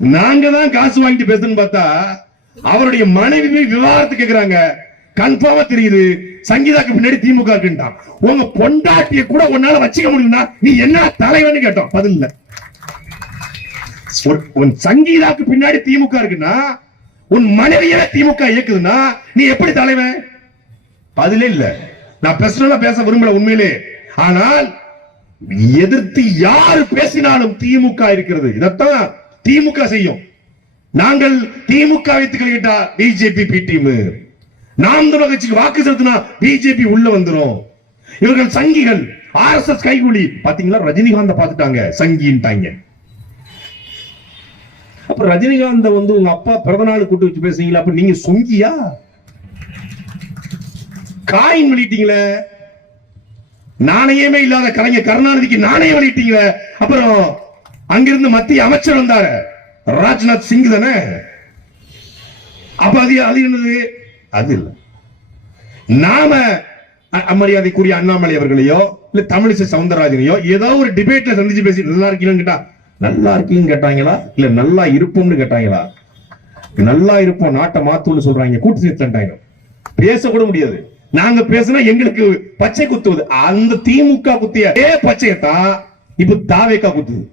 நாங்க தான் காசு வாங்கிட்டு பேசணும்னு பார்த்தா அவருடைய மனைவி விவாகரத்து கேக்குறாங்க. கன்ஃபார்மா தெரியுது சங்கீதாக்கு பின்னாடி திமுக இருக்குன்றான். உங்க பொண்டாட்டிய கூட உன்னால வச்சுக்க முடியும்னா நீ என்ன தலைவன் கேட்டோம், பதில் இல்ல. உன் சங்கீதாக்கு பின்னாடி திமுக இருக்குன்னா உன் மனைவியை திமுக இயக்குதுன்னா நீ எப்படி தலைவன்? பதிலே இல்ல. நான் பர்சனலா பேச விரும்பல உண்மையிலே. ஆனால் எதிர்த்து யாரு பேசினாலும் திமுக இருக்கிறது. இதத்தான் திமுக செய்யும். நாங்கள் திமுக வைத்து கழிக்கிட்டா பிஜேபி பி டீம், நாம் தமிழர் கட்சிக்கு வாக்கு செலுத்தினா பிஜேபி உள்ள வந்துரும். இவர்கள் சங்கிகள், ஆர்எஸ்எஸ் கைகூலி. பாத்தீங்களா, ரஜினிகாந்த பாத்துட்டாங்க சங்கின்ட்டாங்க. அப்ப ரஜினிகாந்த உங்க அப்பா பிறந்த நாள் கூட்டு வச்சு பேசுறீங்களா? அப்ப நீங்க சொங்கியா? காயின் வெளியிட்டீங்களே, நாணயமே இல்லாத கலைஞர் கருணாநிதிக்கு நாணயம் வெளியிட்டீங்க. அப்புறம் அங்கிருந்து மத்திய அமைச்சர் வந்தாரு ராஜ்நாத் சிங் தானே. அப்ப அது என்னது? அது இல்ல. நாம மரியாதைக்குரிய அண்ணாமலை அவர்களையோ இல்ல தமிழிசை சவுந்தரராஜனையோ ஏதோ ஒரு டிபேட்ல சந்திச்சு பேசி நல்லா இருக்கீங்கன்னு கேட்டா நல்லா இருக்கீங்கன்னு கேட்டாங்களா இல்ல நல்லா இருப்போம்னு கேட்டாங்களா? நல்லா இருப்போம் நாட்டை மாத்தும்னு சொல்றாங்க. கூட்டு சேர்த்தாங்க, பேசக்கூட முடியாது. நாங்க பேசினா எங்களுக்கு பச்சை குத்துவது. அந்த திமுக குத்திய பச்சையத்தான் இப்ப தாவேக்கா குத்துது.